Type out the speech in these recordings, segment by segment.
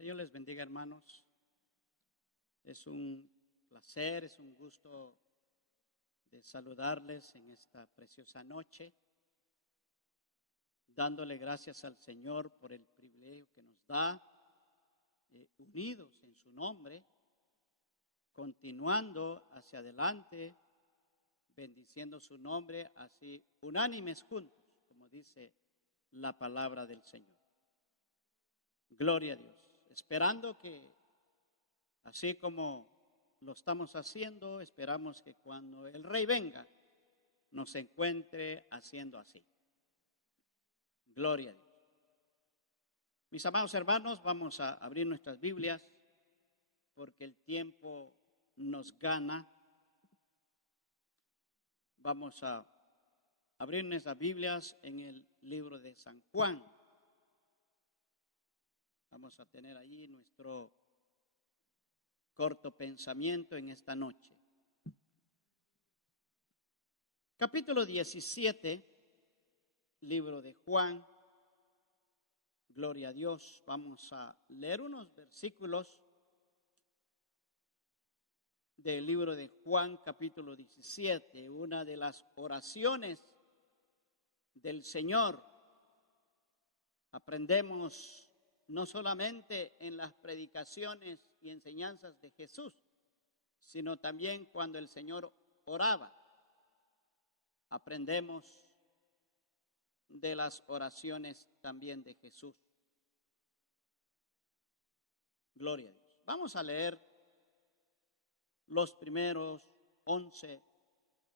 Señor les bendiga, hermanos. Es un placer, es un gusto de saludarles en esta preciosa noche, dándole gracias al Señor por el privilegio que nos da, unidos en su nombre, continuando hacia adelante, bendiciendo su nombre, así unánimes juntos, como dice la palabra del Señor. Gloria a Dios. Esperando que, así como lo estamos haciendo, esperamos que cuando el Rey venga, nos encuentre haciendo así. Gloria a Dios. Mis amados hermanos, vamos a abrir nuestras Biblias, porque el tiempo nos gana. Vamos a abrir nuestras Biblias en el libro de San Juan. Vamos a tener allí nuestro corto pensamiento en esta noche. Capítulo 17, libro de Juan. Gloria a Dios. Vamos a leer unos versículos del libro de Juan, capítulo 17, una de las oraciones del Señor. Aprendemos no solamente en las predicaciones y enseñanzas de Jesús, sino también cuando el Señor oraba. Aprendemos de las oraciones también de Jesús. Gloria a Dios. Vamos a leer los primeros 11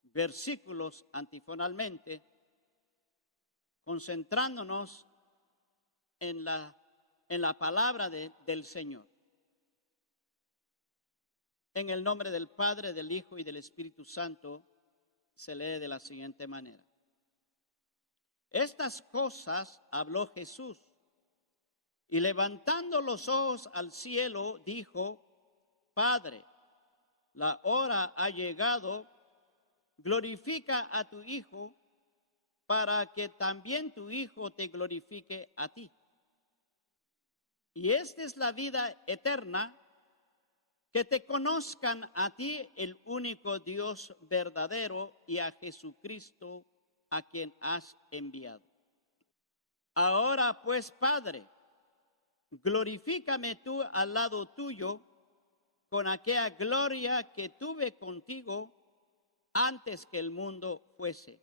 versículos antifonalmente, concentrándonos en la palabra del Señor. En el nombre del Padre, del Hijo y del Espíritu Santo, se lee de la siguiente manera. Estas cosas habló Jesús, y levantando los ojos al cielo, dijo: Padre, la hora ha llegado, glorifica a tu Hijo, para que también tu Hijo te glorifique a ti. Y esta es la vida eterna, que te conozcan a ti, el único Dios verdadero, y a Jesucristo, a quien has enviado. Ahora pues, Padre, glorifícame tú al lado tuyo, con aquella gloria que tuve contigo antes que el mundo fuese.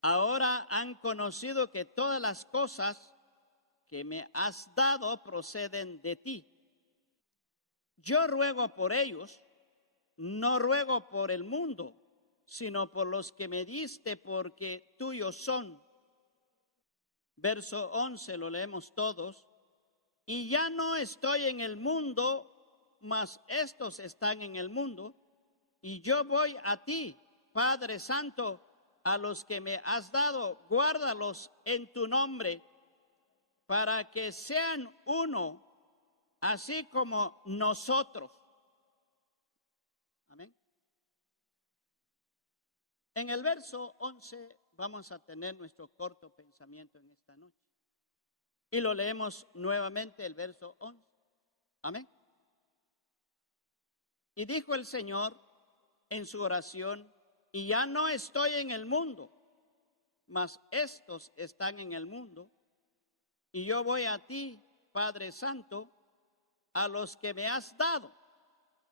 Ahora han conocido que todas las cosas que me has dado proceden de ti. Yo ruego por ellos, no ruego por el mundo, sino por los que me diste, porque tuyos son. Verso 11, lo leemos todos. Y ya no estoy en el mundo, mas estos están en el mundo, y yo voy a ti, Padre Santo, a los que me has dado, guárdalos en tu nombre, para que sean uno, así como nosotros. Amén. En el verso 11 vamos a tener nuestro corto pensamiento en esta noche. Y lo leemos nuevamente, el verso 11. Amén. Y dijo el Señor en su oración: y ya no estoy en el mundo, mas estos están en el mundo, y yo voy a ti, Padre Santo, a los que me has dado,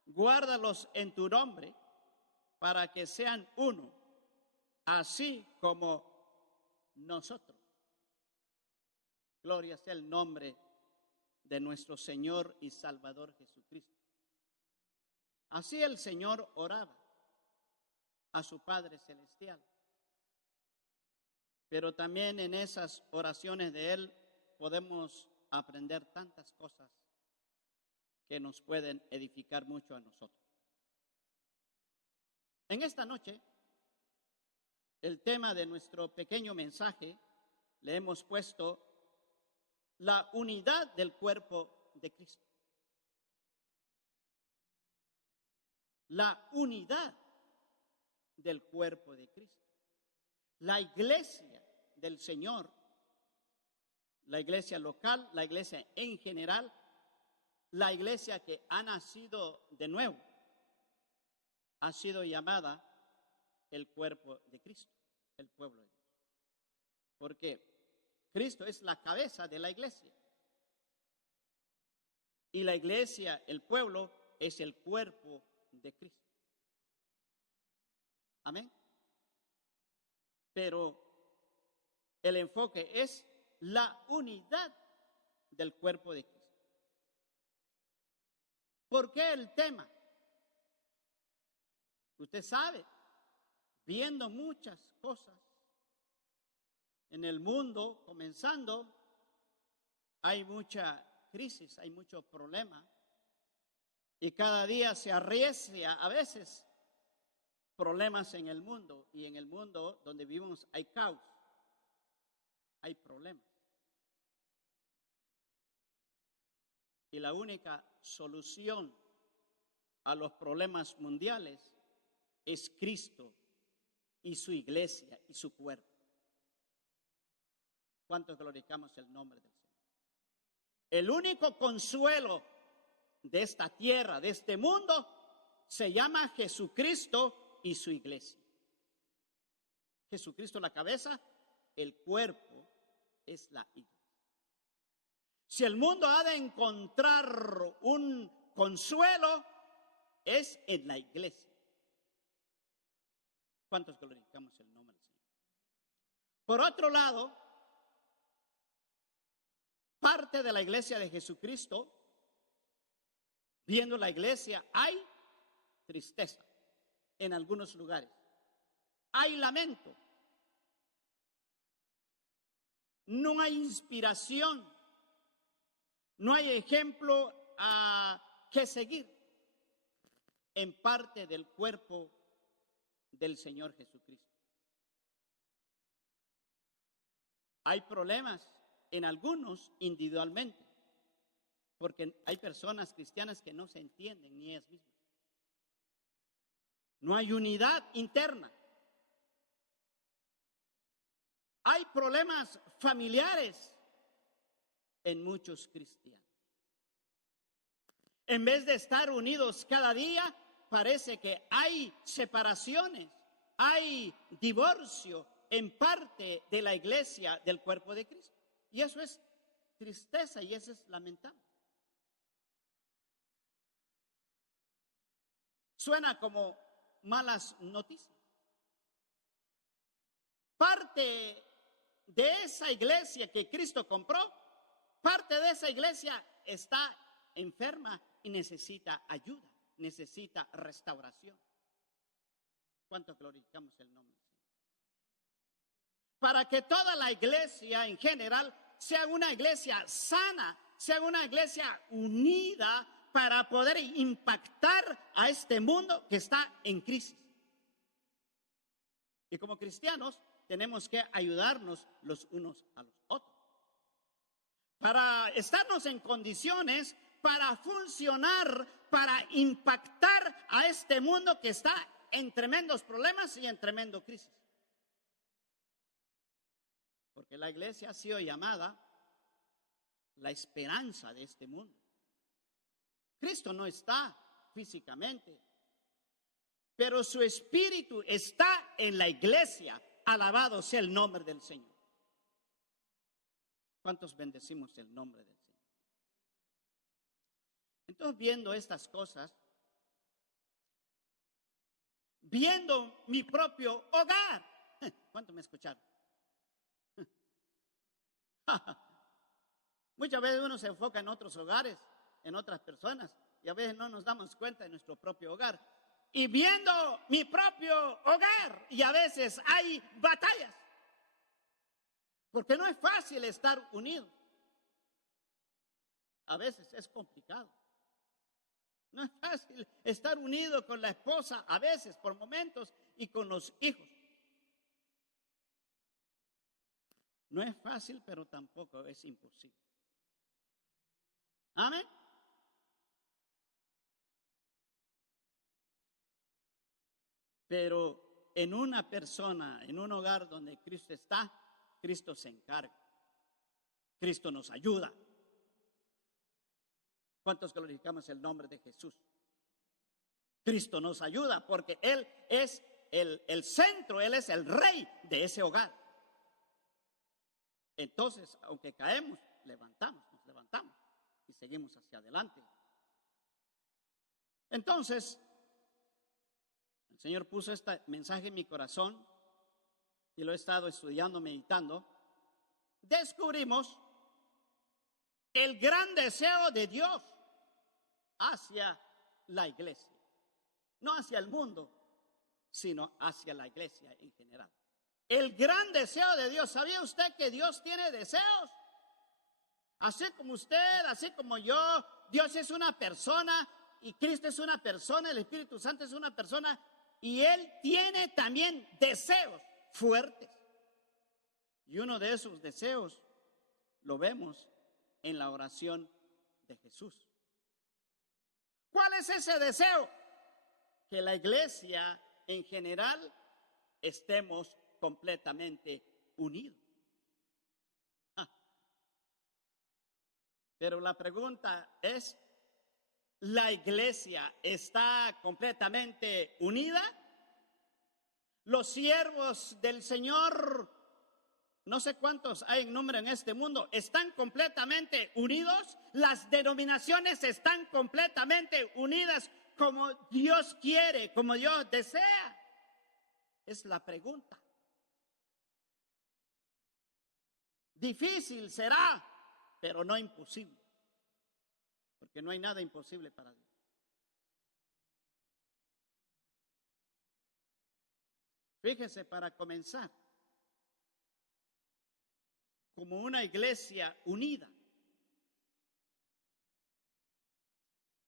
guárdalos en tu nombre, para que sean uno, así como nosotros. Gloria sea el nombre de nuestro Señor y Salvador Jesucristo. Así el Señor oraba a su Padre Celestial. Pero también en esas oraciones de Él podemos aprender tantas cosas que nos pueden edificar mucho a nosotros. En esta noche, el tema de nuestro pequeño mensaje le hemos puesto: la unidad del cuerpo de Cristo. La unidad del cuerpo de Cristo. La iglesia del Señor la iglesia local, la iglesia en general, la iglesia que ha nacido de nuevo, ha sido llamada el cuerpo de Cristo, el pueblo de Dios. Porque Cristo es la cabeza de la iglesia. Y la iglesia, el pueblo, es el cuerpo de Cristo. Amén. Pero el enfoque es la unidad del cuerpo de Cristo. ¿Por qué el tema? Usted sabe, viendo muchas cosas en el mundo, comenzando, hay mucha crisis, hay muchos problemas, y cada día se arrecia a veces problemas en el mundo, y en el mundo donde vivimos hay caos, hay problemas. Y la única solución a los problemas mundiales es Cristo y su iglesia y su cuerpo. ¿Cuántos glorificamos el nombre del Señor? El único consuelo de esta tierra, de este mundo, se llama Jesucristo y su iglesia. Jesucristo la cabeza, el cuerpo es la iglesia. Si el mundo ha de encontrar un consuelo, es en la iglesia. ¿Cuántos glorificamos el nombre del Señor? Por otro lado, parte de la iglesia de Jesucristo, viendo la iglesia, hay tristeza en algunos lugares. Hay lamento. No hay inspiración. No hay ejemplo a que seguir en parte del cuerpo del Señor Jesucristo. Hay problemas en algunos individualmente, porque hay personas cristianas que no se entienden ni ellas mismas. No hay unidad interna. Hay problemas familiares en muchos cristianos. En vez de estar unidos cada día, parece que hay separaciones, hay divorcio en parte de la iglesia del cuerpo de Cristo. Y eso es tristeza y eso es lamentable. Suena como malas noticias. Parte de esa iglesia que Cristo compró, parte de esa iglesia está enferma y necesita ayuda, necesita restauración. ¿Cuánto glorificamos el nombre del Señor? Para que toda la iglesia en general sea una iglesia sana, sea una iglesia unida para poder impactar a este mundo que está en crisis. Y como cristianos tenemos que ayudarnos los unos a los otros para estarnos en condiciones para funcionar, para impactar a este mundo que está en tremendos problemas y en tremendo crisis. Porque la iglesia ha sido llamada la esperanza de este mundo. Cristo no está físicamente, pero su espíritu está en la iglesia. Alabado sea el nombre del Señor. ¿Cuántos bendecimos el nombre del Señor? Entonces, viendo estas cosas, viendo mi propio hogar, ¿cuántos me escucharon? Muchas veces uno se enfoca en otros hogares, en otras personas, y a veces no nos damos cuenta de nuestro propio hogar. Y viendo mi propio hogar, y a veces hay batallas, porque no es fácil estar unidos. A veces es complicado. No es fácil estar unido con la esposa, a veces, por momentos, y con los hijos. No es fácil, pero tampoco es imposible. Amén. Pero en una persona, en un hogar donde Cristo está, Cristo se encarga. Cristo nos ayuda. ¿Cuántos glorificamos el nombre de Jesús? Cristo nos ayuda porque Él es el centro, Él es el rey de ese hogar. Entonces, aunque caemos, nos levantamos y seguimos hacia adelante. Entonces, el Señor puso este mensaje en mi corazón y lo he estado estudiando, meditando. Descubrimos el gran deseo de Dios hacia la iglesia. No hacia el mundo, sino hacia la iglesia en general. El gran deseo de Dios. ¿Sabía usted que Dios tiene deseos? Así como usted, así como yo, Dios es una persona y Cristo es una persona, el Espíritu Santo es una persona y Él tiene también deseos fuertes. Y uno de esos deseos lo vemos en la oración de Jesús. ¿Cuál es ese deseo? Que la iglesia en general estemos completamente unidos. Pero la pregunta es, ¿la iglesia está completamente unida? Los siervos del Señor, no sé cuántos hay en número en este mundo, ¿están completamente unidos? Las denominaciones están completamente unidas como Dios quiere, como Dios desea. Es la pregunta. Difícil será, pero no imposible, porque no hay nada imposible para Dios. Fíjese, para comenzar, como una iglesia unida,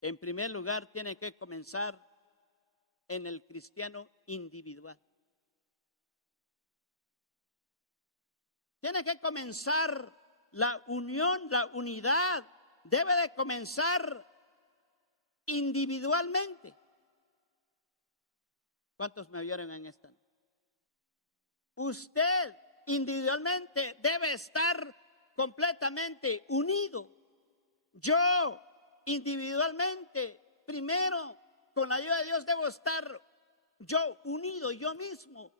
en primer lugar tiene que comenzar en el cristiano individual. Tiene que comenzar la unión, la unidad, debe de comenzar individualmente. ¿Cuántos me oyeron en esta? Usted individualmente debe estar completamente unido. Yo individualmente, primero, con la ayuda de Dios, debo estar yo unido, yo mismo.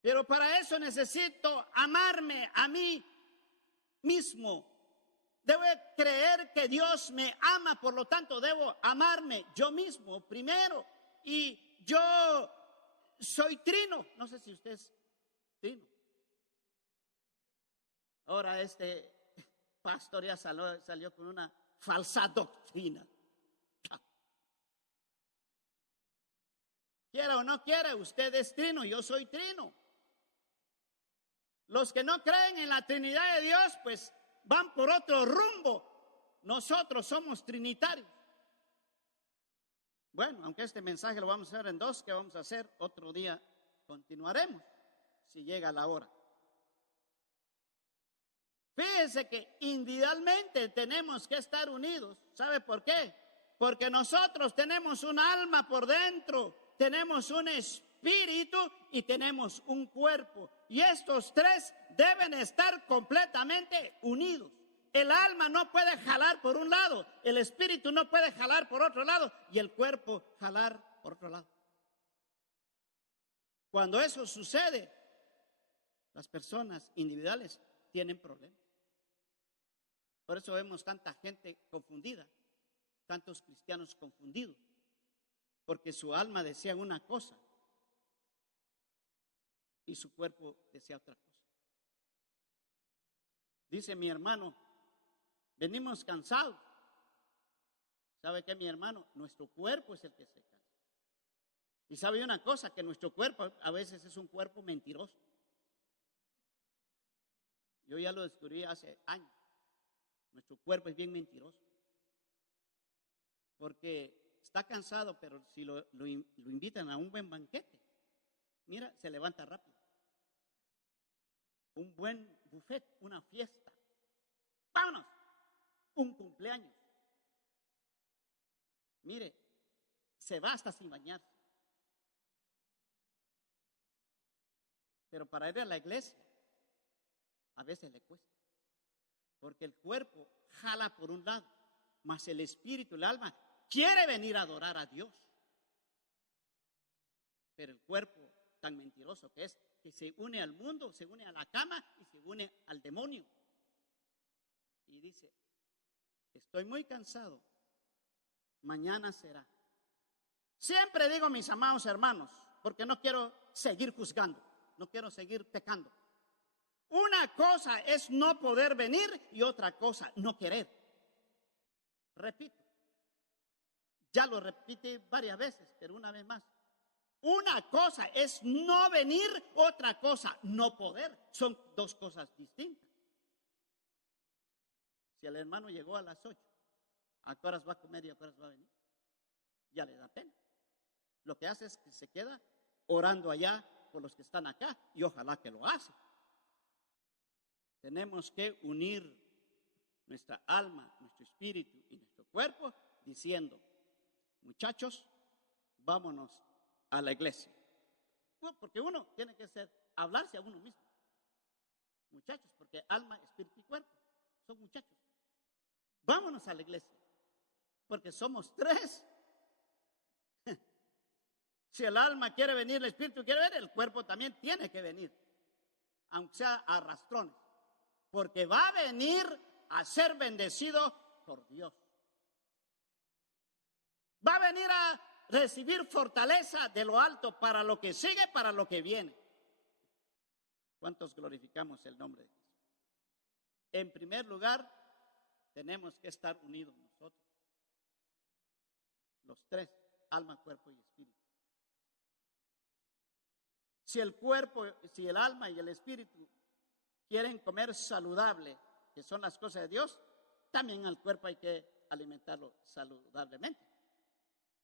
Pero para eso necesito amarme a mí mismo. Debo creer que Dios me ama, por lo tanto debo amarme yo mismo primero. Y yo soy trino. No sé si usted es trino. Ahora este pastor ya salió con una falsa doctrina. Quiera o no quiera, usted es trino, yo soy trino. Los que no creen en la Trinidad de Dios, pues van por otro rumbo. Nosotros somos trinitarios. Bueno, aunque este mensaje lo vamos a hacer en dos, ¿qué vamos a hacer? Otro día continuaremos, si llega la hora. Fíjense que individualmente tenemos que estar unidos. ¿Sabe por qué? Porque nosotros tenemos un alma por dentro, tenemos un espíritu y tenemos un cuerpo. Y estos tres deben estar completamente unidos. El alma no puede jalar por un lado, el espíritu no puede jalar por otro lado y el cuerpo jalar por otro lado. Cuando eso sucede, las personas individuales tienen problemas. Por eso vemos tanta gente confundida, tantos cristianos confundidos, porque su alma decía una cosa y su cuerpo decía otra cosa. Dice mi hermano, venimos cansados. ¿Sabe qué, mi hermano? Nuestro cuerpo es el que se cansa. Y sabe una cosa, que nuestro cuerpo a veces es un cuerpo mentiroso. Yo ya lo descubrí hace años. Nuestro cuerpo es bien mentiroso. Porque está cansado, pero si lo invitan a un buen banquete, mira, se levanta rápido. Un buen buffet, una fiesta. ¡Vámonos! Un cumpleaños. Mire, se va hasta sin bañarse. Pero para ir a la iglesia, a veces le cuesta. Porque el cuerpo jala por un lado, mas el espíritu, el alma, quiere venir a adorar a Dios. Pero el cuerpo, tan mentiroso que es, que se une al mundo, se une a la cama y se une al demonio. Y dice, estoy muy cansado, mañana será. Siempre digo, mis amados hermanos, porque no quiero seguir juzgando, no quiero seguir pecando. Una cosa es no poder venir y otra cosa no querer. Repito, ya lo repite varias veces, pero una vez más. Una cosa es no venir, otra cosa no poder. Son dos cosas distintas. Si el hermano llegó a las 8, ¿a qué horas va a comer y a qué horas va a venir? Ya le da pena. Lo que hace es que se queda orando allá por los que están acá y ojalá que lo hace. Tenemos que unir nuestra alma, nuestro espíritu y nuestro cuerpo diciendo, muchachos, vámonos a la iglesia. Porque uno tiene que hablarse a uno mismo. Muchachos, porque alma, espíritu y cuerpo son muchachos. Vámonos a la iglesia, porque somos tres. Si el alma quiere venir, el espíritu quiere venir, el cuerpo también tiene que venir, aunque sea a rastrones, porque va a venir a ser bendecido por Dios. Va a venir a recibir fortaleza de lo alto para lo que sigue, para lo que viene. ¿Cuántos glorificamos el nombre de Jesús? En primer lugar, tenemos que estar unidos nosotros, los tres, alma, cuerpo y espíritu. Si el cuerpo, si el alma y el espíritu quieren comer saludable, que son las cosas de Dios, también al cuerpo hay que alimentarlo saludablemente.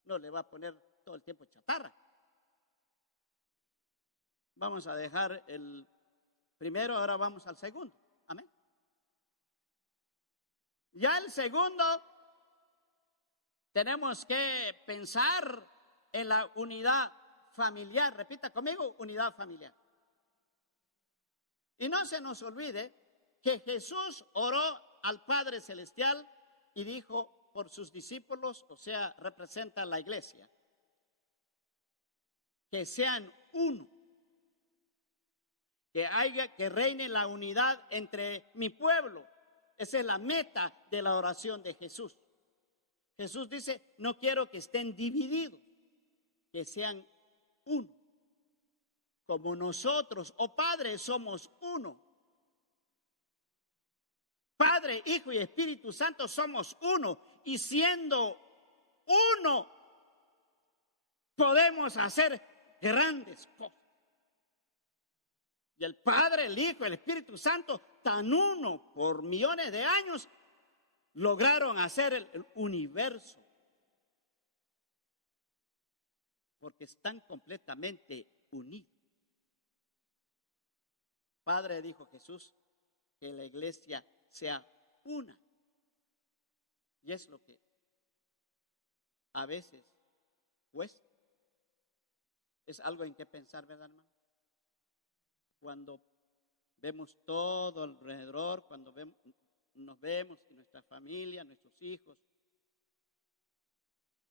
No le va a poner todo el tiempo chatarra. Vamos a dejar el primero, ahora vamos al segundo. Amén. Ya el segundo, tenemos que pensar en la unidad familiar. Repita conmigo, unidad familiar. Y no se nos olvide que Jesús oró al Padre Celestial y dijo por sus discípulos, o sea, representa a la iglesia, que sean uno, que reine la unidad entre mi pueblo. Esa es la meta de la oración de Jesús. Jesús dice, no quiero que estén divididos, que sean uno. Como nosotros, Padre, somos uno. Padre, Hijo y Espíritu Santo somos uno. Y siendo uno, podemos hacer grandes cosas. Y el Padre, el Hijo, el Espíritu Santo, tan uno por millones de años, lograron hacer el universo. Porque están completamente unidos. Padre, dijo Jesús, que la iglesia sea una. Y es lo que a veces cuesta. Es algo en que pensar, ¿verdad, hermano? Cuando vemos todo alrededor, cuando nos vemos y nuestra familia, nuestros hijos.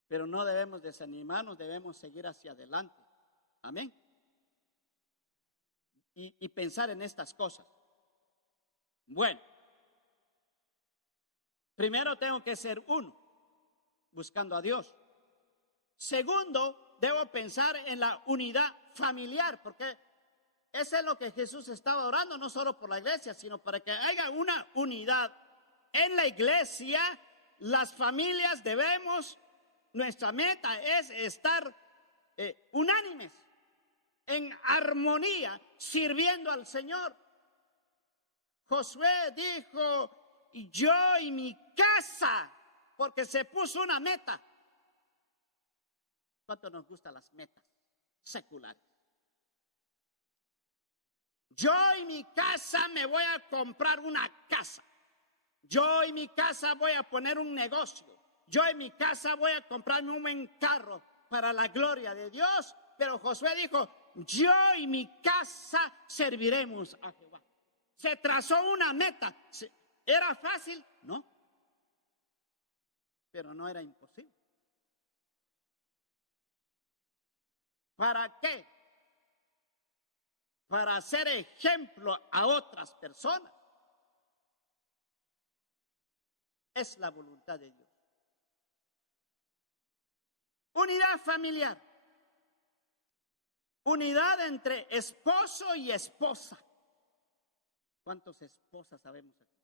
Pero no debemos desanimarnos, debemos seguir hacia adelante. Amén. Y pensar en estas cosas. Bueno, primero tengo que ser uno, buscando a Dios. Segundo, debo pensar en la unidad familiar, porque eso es lo que Jesús estaba orando, no solo por la iglesia, sino para que haya una unidad en la iglesia. Las familias debemos, nuestra meta es estar unánimes, en armonía, sirviendo al Señor. Josué dijo, y yo y mi casa, porque se puso una meta. ¿Cuánto nos gustan las metas seculares? Yo y mi casa me voy a comprar una casa. Yo y mi casa voy a poner un negocio. Yo en mi casa voy a comprarme un buen carro para la gloria de Dios. Pero Josué dijo, yo y mi casa serviremos a Jehová. Se trazó una meta. ¿Era fácil? No. Pero no era imposible. ¿Para qué? Para hacer ejemplo a otras personas. Es la voluntad de Dios. Unidad familiar. Unidad entre esposo y esposa. ¿Cuántas esposas sabemos aquí?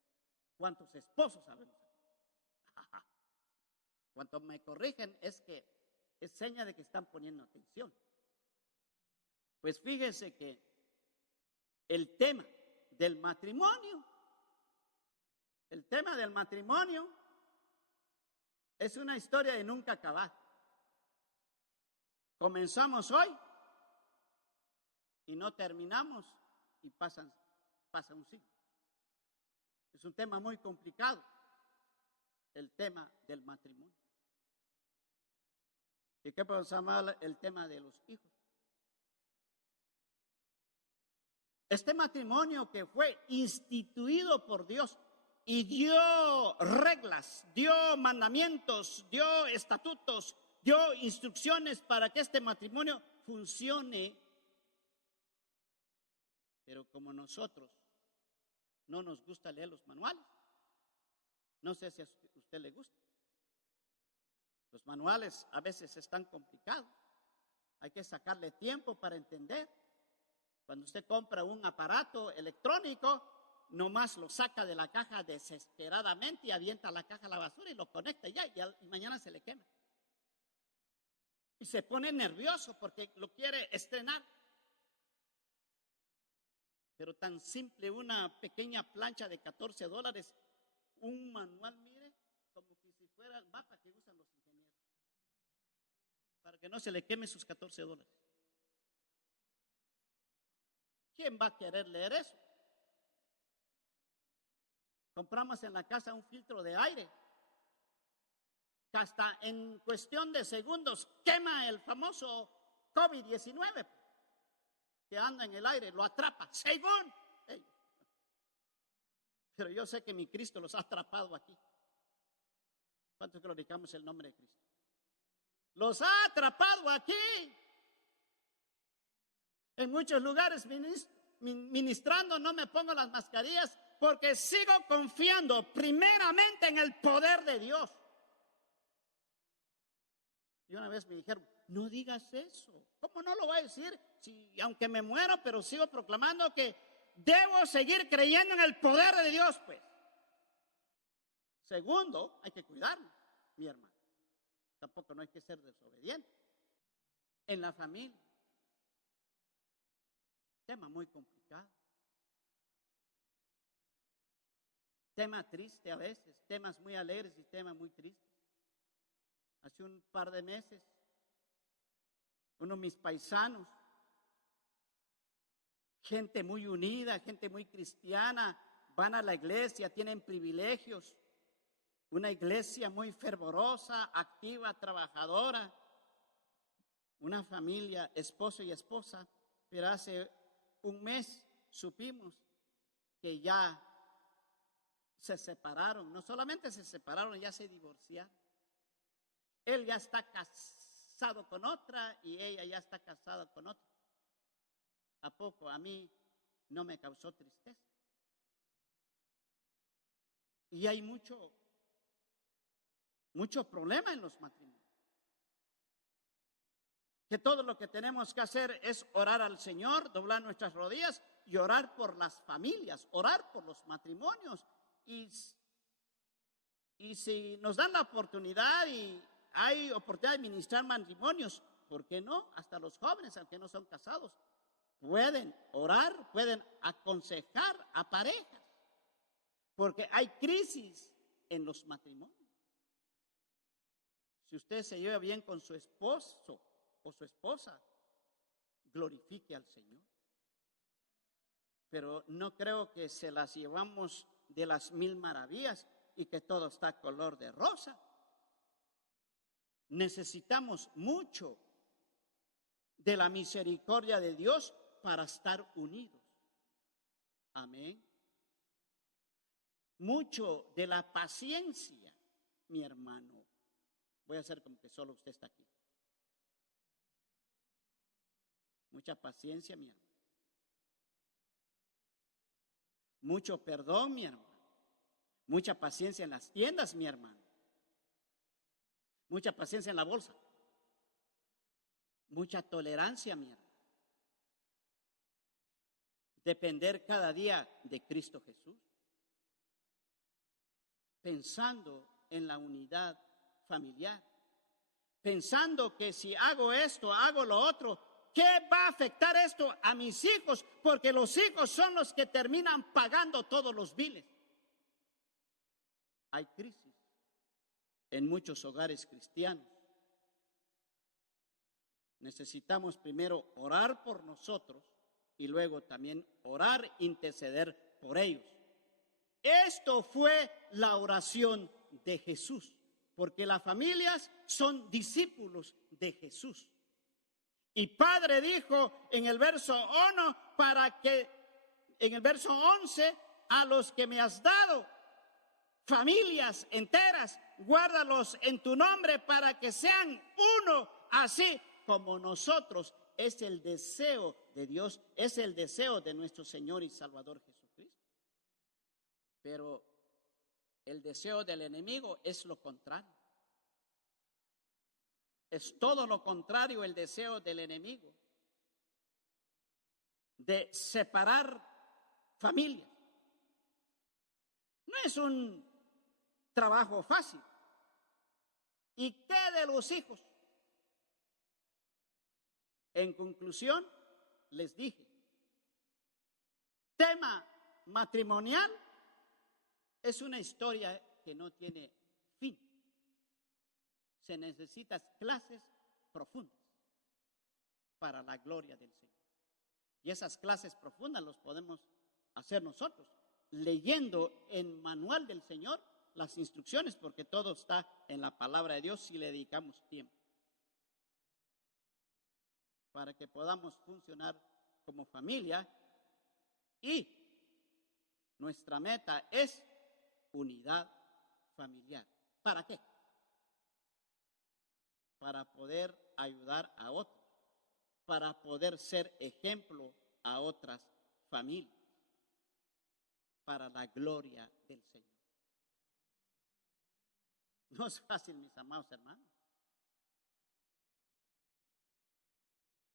¿Cuántos esposos sabemos aquí? Cuando me corrigen es que es seña de que están poniendo atención. Pues fíjense que el tema del matrimonio es una historia de nunca acabar. Comenzamos hoy y no terminamos y pasa un siglo. Es un tema muy complicado, el tema del matrimonio. ¿Y qué podemos llamar el tema de los hijos? Este matrimonio que fue instituido por Dios y dio reglas, dio mandamientos, dio estatutos, dio instrucciones para que este matrimonio funcione. Pero como nosotros no nos gusta leer los manuales, no sé si a usted le gusta. Los manuales a veces están complicados. Hay que sacarle tiempo para entender. Cuando usted compra un aparato electrónico, nomás lo saca de la caja desesperadamente y avienta la caja a la basura y lo conecta y mañana se le quema. Y se pone nervioso porque lo quiere estrenar. Pero tan simple, una pequeña plancha de $14, un manual, mire, como que si fuera el mapa que usan los ingenieros, para que no se le queme sus $14. ¿Quién va a querer leer eso? Compramos en la casa un filtro de aire, que hasta en cuestión de segundos quema el famoso COVID-19, que anda en el aire, lo atrapa, según ellos. Pero yo sé que mi Cristo los ha atrapado aquí. ¿Cuántos glorificamos el nombre de Cristo? Los ha atrapado aquí. En muchos lugares ministrando no me pongo las mascarillas porque sigo confiando primeramente en el poder de Dios. Y una vez me dijeron, no digas eso. ¿Cómo no lo voy a decir? Si, aunque me muero, pero sigo proclamando que debo seguir creyendo en el poder de Dios, pues. Segundo, hay que cuidarnos, mi hermano. Tampoco no hay que ser desobediente. En la familia. Tema muy complicado. Tema triste a veces, temas muy alegres y temas muy tristes. Hace un par de meses, uno de mis paisanos, gente muy unida, gente muy cristiana, van a la iglesia, tienen privilegios, una iglesia muy fervorosa, activa, trabajadora, una familia, esposo y esposa, pero hace un mes supimos que ya se separaron. No solamente se separaron, ya se divorciaron. Él ya está casado con otra y ella ya está casada con otro. ¿A poco? A mí no me causó tristeza. Y hay mucho problema en los matrimonios. Que todo lo que tenemos que hacer es orar al Señor, doblar nuestras rodillas y orar por las familias, orar por los matrimonios. Y si nos dan la oportunidad y hay oportunidad de ministrar matrimonios, ¿por qué no? Hasta los jóvenes, aunque no son casados, pueden orar, pueden aconsejar a parejas, porque hay crisis en los matrimonios. Si usted se lleva bien con su esposo o su esposa, glorifique al Señor. Pero no creo que se las llevamos de las mil maravillas y que todo está color de rosa. Necesitamos mucho de la misericordia de Dios para estar unidos. Amén. mucho de la paciencia, mi hermano. Voy a hacer como que solo usted está aquí. Mucha paciencia, mi hermano. Mucho perdón, mi hermano. Mucha paciencia en las tiendas, mi hermano. Mucha paciencia en la bolsa. Mucha tolerancia, mi hermano. Depender cada día de Cristo Jesús. Pensando en la unidad familiar. Pensando que si hago esto, hago lo otro, ¿qué va a afectar esto a mis hijos? Porque los hijos son los que terminan pagando todos los biles. Hay crisis en muchos hogares cristianos. Necesitamos primero orar por nosotros y luego también orar, interceder por ellos. Esto fue la oración de Jesús, porque las familias son discípulos de Jesús. Y Padre dijo en el verso 1, en el verso 11, a los que me has dado, familias enteras, guárdalos en tu nombre para que sean uno, así como nosotros. Es el deseo de Dios, es el deseo de nuestro Señor y Salvador Jesucristo. Pero el deseo del enemigo es lo contrario. Es todo lo contrario el deseo del enemigo, de separar familias. No es un trabajo fácil. ¿Y qué de los hijos? En conclusión, les dije, tema matrimonial es una historia que no tiene fin. Se necesitan clases profundas para la gloria del Señor. Y esas clases profundas las podemos hacer nosotros, leyendo en manual del Señor las instrucciones, porque todo está en la palabra de Dios si le dedicamos tiempo. Para que podamos funcionar como familia, y nuestra meta es unidad familiar. ¿Para qué? Para poder ayudar a otros, para poder ser ejemplo a otras familias, para la gloria del Señor. No es fácil, mis amados hermanos.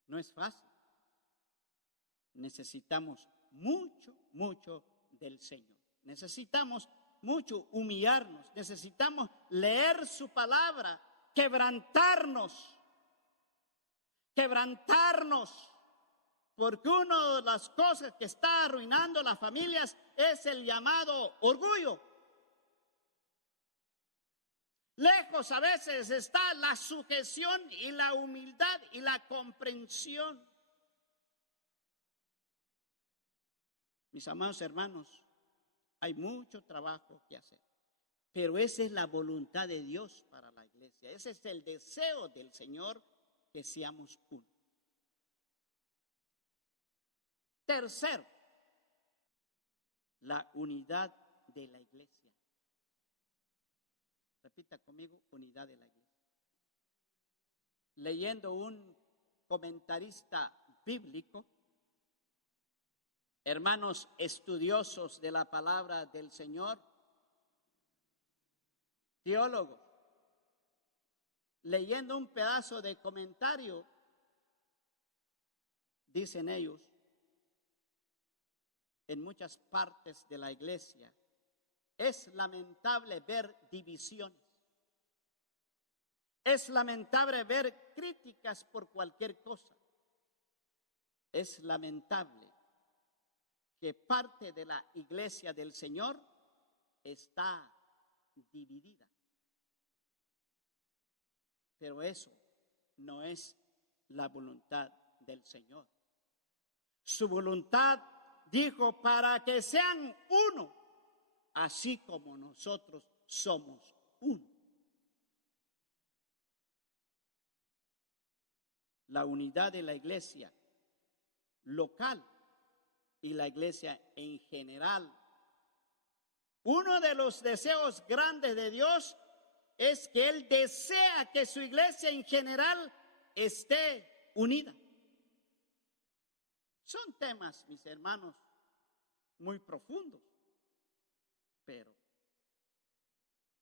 No es fácil. Necesitamos mucho del Señor. Necesitamos mucho humillarnos. Necesitamos leer su palabra, quebrantarnos. Porque una de las cosas que está arruinando las familias es el llamado orgullo. Lejos a veces está la sujeción y la humildad y la comprensión. Mis amados hermanos, hay mucho trabajo que hacer, pero esa es la voluntad de Dios para la iglesia. Ese es el deseo del Señor, que seamos uno. Tercero, la unidad de la iglesia. Repita conmigo, unidad de la iglesia. Leyendo un comentarista bíblico, hermanos estudiosos de la palabra del Señor, teólogos, leyendo un pedazo de comentario, dicen ellos, en muchas partes de la iglesia, es lamentable ver divisiones. Es lamentable ver críticas por cualquier cosa. Es lamentable que parte de la iglesia del Señor está dividida. Pero eso no es la voluntad del Señor. Su voluntad, dijo, para que sean uno, así como nosotros somos uno. La unidad de la iglesia local y la iglesia en general Uno de los deseos grandes de Dios es que Él desea que su iglesia en general esté unida. Son temas, mis hermanos, muy profundos, pero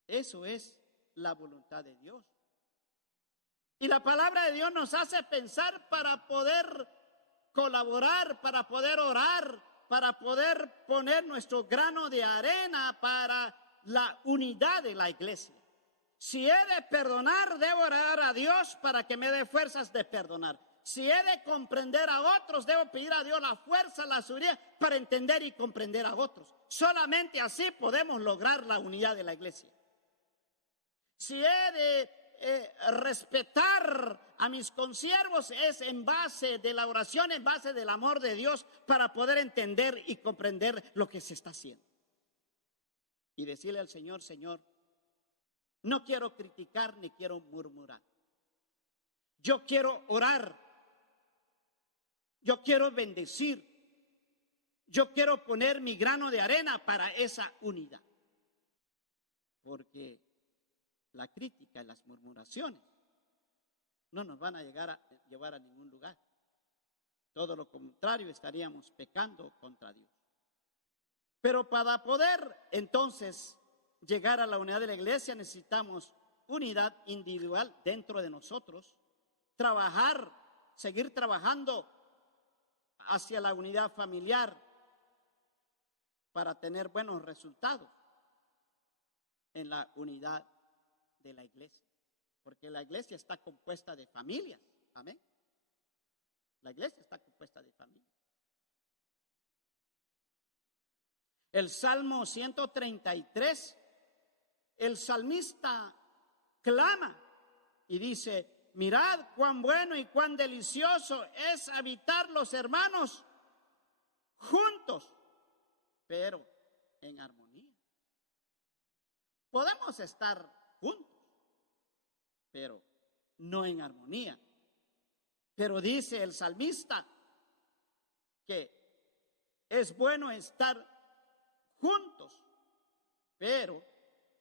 eso es la voluntad de Dios. Y la palabra de Dios nos hace pensar para poder colaborar, para poder orar, para poder poner nuestro grano de arena para la unidad de la iglesia. Si he de perdonar, debo orar a Dios para que me dé fuerzas de perdonar. Si he de comprender a otros, debo pedir a Dios la fuerza, la sabiduría para entender y comprender a otros. Solamente así podemos lograr la unidad de la iglesia. Si he de respetar a mis consiervos, es en base de la oración, en base del amor de Dios, para poder entender y comprender lo que se está haciendo. Y decirle al Señor: Señor, no quiero criticar ni quiero murmurar. Yo quiero orar. Yo quiero bendecir. Yo quiero poner mi grano de arena para esa unidad. Porque la crítica y las murmuraciones no nos van a llevar a ningún lugar. Todo lo contrario, estaríamos pecando contra Dios. Pero para poder entonces llegar a la unidad de la iglesia, necesitamos unidad individual dentro de nosotros, seguir trabajando hacia la unidad familiar para tener buenos resultados en la unidad de la iglesia, porque la iglesia está compuesta de familias. Amén. La iglesia está compuesta de familias. El Salmo 133, el salmista clama y dice: mirad cuán bueno y cuán delicioso es habitar los hermanos juntos, pero en armonía. Podemos estar juntos, pero no en armonía. Pero dice el salmista que es bueno estar juntos, pero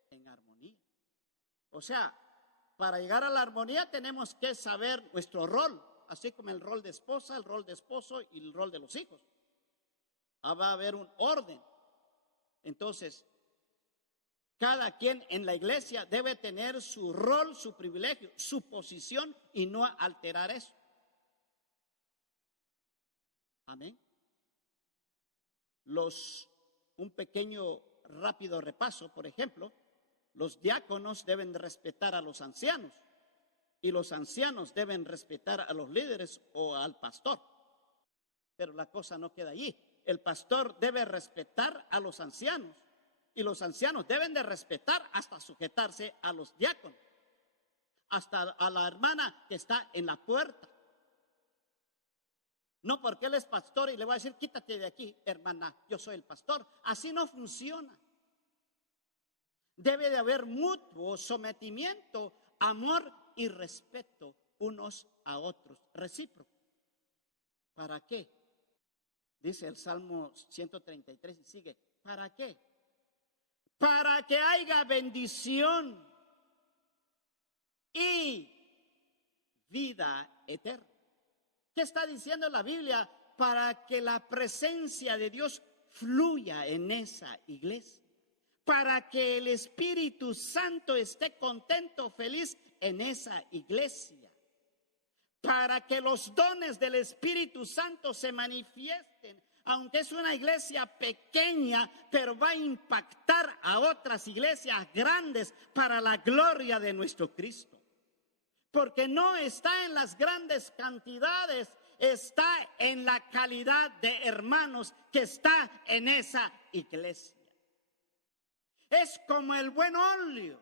en armonía. O sea, para llegar a la armonía tenemos que saber nuestro rol, así como el rol de esposa, el rol de esposo y el rol de los hijos. Va a haber un orden. Entonces, cada quien en la iglesia debe tener su rol, su privilegio, su posición y no alterar eso. Amén. Un pequeño rápido repaso, por ejemplo, los diáconos deben respetar a los ancianos y los ancianos deben respetar a los líderes o al pastor. Pero la cosa no queda allí. El pastor debe respetar a los ancianos y los ancianos deben de respetar hasta sujetarse a los diáconos, hasta a la hermana que está en la puerta. No porque él es pastor y le va a decir: quítate de aquí, hermana, yo soy el pastor. Así no funciona. Debe de haber mutuo sometimiento, amor y respeto unos a otros, recíproco. ¿Para qué? Dice el Salmo 133 y sigue: ¿para qué? Para que haya bendición y vida eterna. ¿Qué está diciendo la Biblia? Para que la presencia de Dios fluya en esa iglesia, para que el Espíritu Santo esté contento, feliz en esa iglesia, para que los dones del Espíritu Santo se manifiesten. Aunque es una iglesia pequeña, pero va a impactar a otras iglesias grandes para la gloria de nuestro Cristo. Porque no está en las grandes cantidades, está en la calidad de hermanos que está en esa iglesia. Es como el buen óleo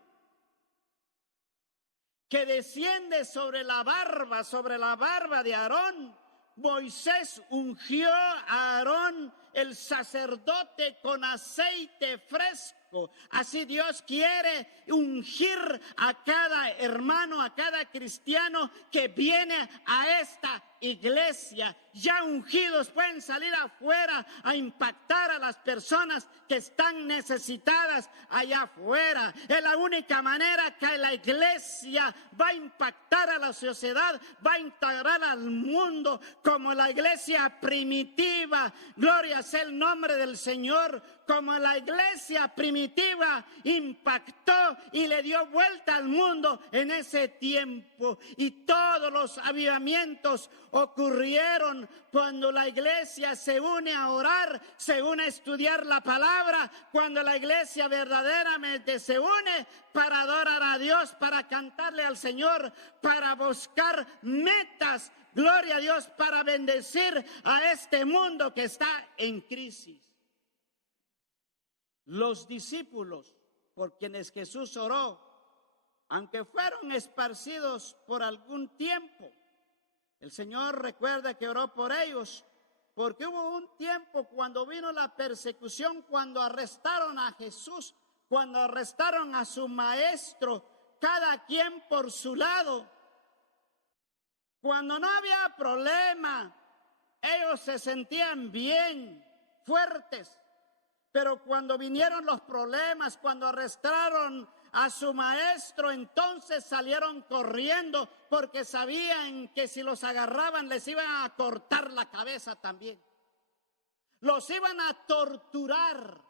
que desciende sobre la barba de Aarón. Moisés ungió a Aarón, el sacerdote, con aceite fresco fresco. Así Dios quiere ungir a cada hermano, a cada cristiano que viene a esta iglesia. Ya ungidos pueden salir afuera a impactar a las personas que están necesitadas allá afuera. Es la única manera que la iglesia va a impactar a la sociedad, va a integrar al mundo como la iglesia primitiva. Gloria sea el nombre del Señor. Como la iglesia primitiva impactó y le dio vuelta al mundo en ese tiempo. Y todos los avivamientos ocurrieron cuando la iglesia se une a orar, se une a estudiar la palabra, cuando la iglesia verdaderamente se une para adorar a Dios, para cantarle al Señor, para buscar metas, gloria a Dios, para bendecir a este mundo que está en crisis. Los discípulos por quienes Jesús oró, aunque fueron esparcidos por algún tiempo, el Señor recuerda que oró por ellos, porque hubo un tiempo cuando vino la persecución, cuando arrestaron a Jesús, cuando arrestaron a su maestro, cada quien por su lado. Cuando no había problema, ellos se sentían bien, fuertes. Pero cuando vinieron los problemas, cuando arrestaron a su maestro, entonces salieron corriendo porque sabían que si los agarraban les iban a cortar la cabeza también. Los iban a torturar,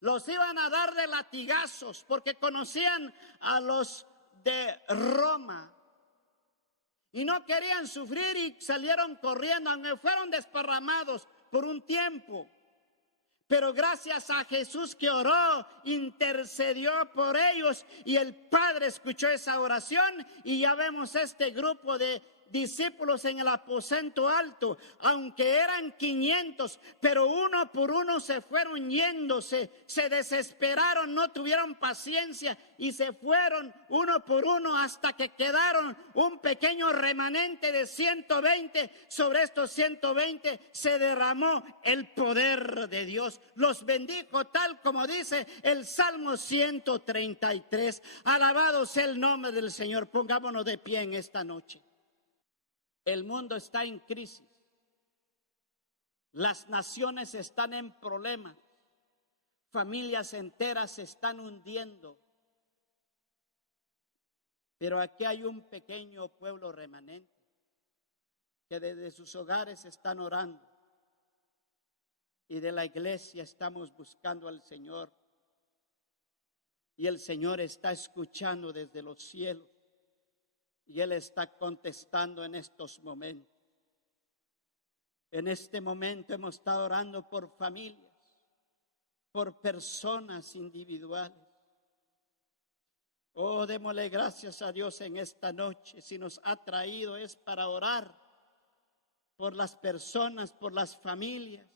los iban a dar de latigazos porque conocían a los de Roma y no querían sufrir y salieron corriendo, aunque fueron desparramados por un tiempo. Pero gracias a Jesús que oró, intercedió por ellos y el Padre escuchó esa oración y ya vemos este grupo de discípulos en el aposento alto, aunque eran 500, pero uno por uno se fueron yéndose, se desesperaron, no tuvieron paciencia y se fueron uno por uno hasta que quedaron un pequeño remanente de 120. Sobre estos 120 se derramó el poder de Dios. Los bendijo tal como dice el Salmo 133. Alabado sea el nombre del Señor. Pongámonos de pie en esta noche. El mundo está en crisis. Las naciones están en problemas. Familias enteras se están hundiendo. Pero aquí hay un pequeño pueblo remanente que desde sus hogares están orando. Y de la iglesia estamos buscando al Señor. Y el Señor está escuchando desde los cielos. Y Él está contestando en estos momentos. En este momento hemos estado orando por familias, por personas individuales. Oh, démosle gracias a Dios en esta noche. Si nos ha traído es para orar por las personas, por las familias.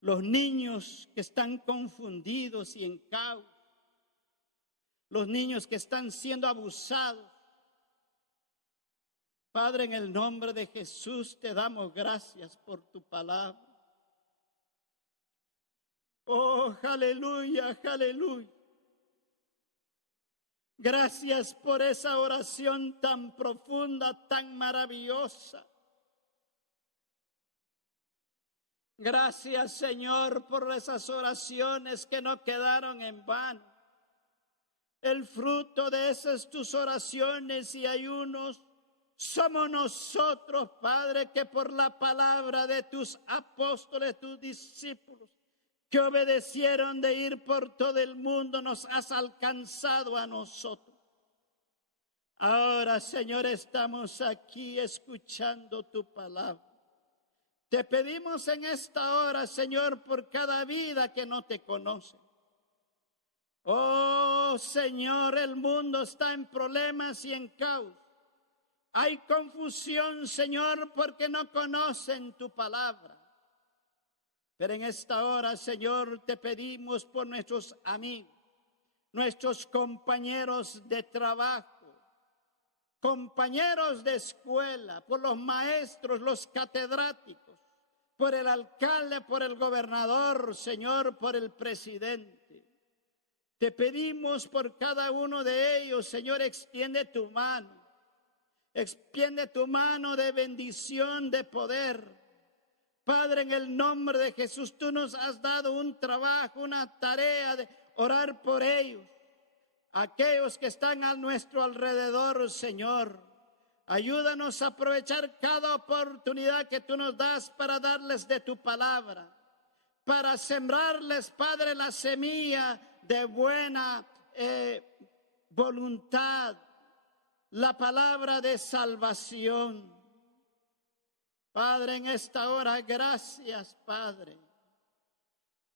Los niños que están confundidos y en caos. Los niños que están siendo abusados. Padre, en el nombre de Jesús te damos gracias por tu palabra. Oh, aleluya, aleluya. Gracias por esa oración tan profunda, tan maravillosa. Gracias, Señor, por esas oraciones que no quedaron en vano. El fruto de esas tus oraciones y ayunos somos nosotros, Padre, que por la palabra de tus apóstoles, tus discípulos, que obedecieron de ir por todo el mundo, nos has alcanzado a nosotros. Ahora, Señor, estamos aquí escuchando tu palabra. Te pedimos en esta hora, Señor, por cada vida que no te conoce. Oh, Señor, el mundo está en problemas y en caos. Hay confusión, Señor, porque no conocen tu palabra. Pero en esta hora, Señor, te pedimos por nuestros amigos, nuestros compañeros de trabajo, compañeros de escuela, por los maestros, los catedráticos, por el alcalde, por el gobernador, Señor, por el presidente. Te pedimos por cada uno de ellos, Señor, extiende tu mano. Extiende tu mano de bendición, de poder. Padre, en el nombre de Jesús, tú nos has dado un trabajo, una tarea de orar por ellos. Aquellos que están a nuestro alrededor, Señor. Ayúdanos a aprovechar cada oportunidad que tú nos das para darles de tu palabra. Para sembrarles, Padre, la semilla de buena voluntad. La palabra de salvación. Padre, en esta hora, gracias, Padre.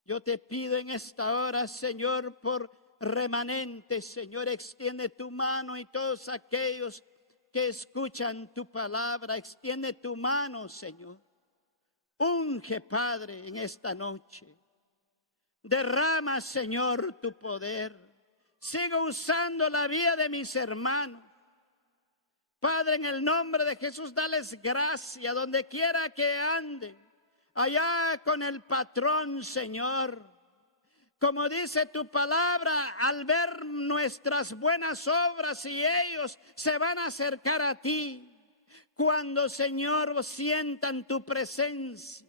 Yo te pido en esta hora, Señor, por remanentes, Señor, extiende tu mano y todos aquellos que escuchan tu palabra, extiende tu mano, Señor. Unge, Padre, en esta noche. Derrama, Señor, tu poder. Sigo usando la vida de mis hermanos. Padre, en el nombre de Jesús, dales gracia donde quiera que anden. Allá con el patrón, Señor. Como dice tu palabra, al ver nuestras buenas obras y ellos se van a acercar a ti. Cuando, Señor, sientan tu presencia.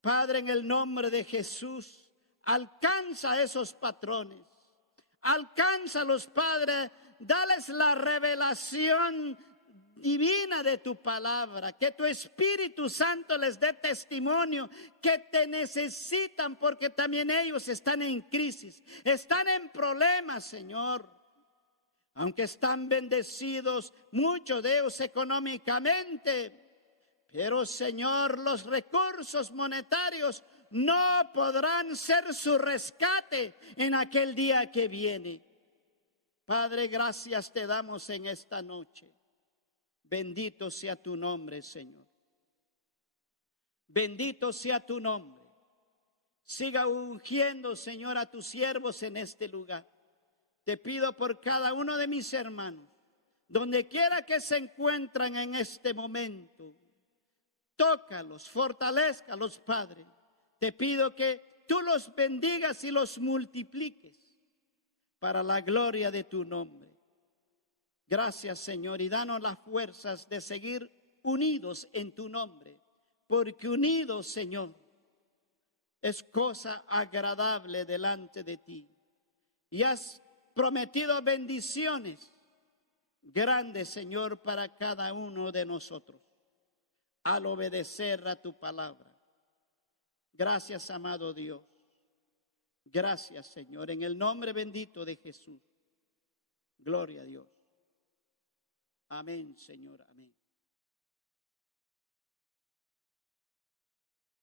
Padre, en el nombre de Jesús, alcanza a esos patrones. Alcánzalos, Padre. Dales la revelación divina de tu palabra, que tu Espíritu Santo les dé testimonio que te necesitan, porque también ellos están en crisis, están en problemas, Señor. Aunque están bendecidos, muchos de ellos económicamente, pero, Señor, los recursos monetarios no podrán ser su rescate en aquel día que viene. Padre, gracias te damos en esta noche. Bendito sea tu nombre, Señor. Bendito sea tu nombre. Siga ungiendo, Señor, a tus siervos en este lugar. Te pido por cada uno de mis hermanos, donde quiera que se encuentran en este momento, tócalos, fortalézcalos, Padre. Te pido que tú los bendigas y los multipliques para la gloria de tu nombre. Gracias, Señor, y danos las fuerzas de seguir unidos en tu nombre, porque unidos, Señor, es cosa agradable delante de ti. Y has prometido bendiciones grandes, Señor, para cada uno de nosotros, al obedecer a tu palabra. Gracias, amado Dios. Gracias, Señor, en el nombre bendito de Jesús. Gloria a Dios. Amén, Señor, amén.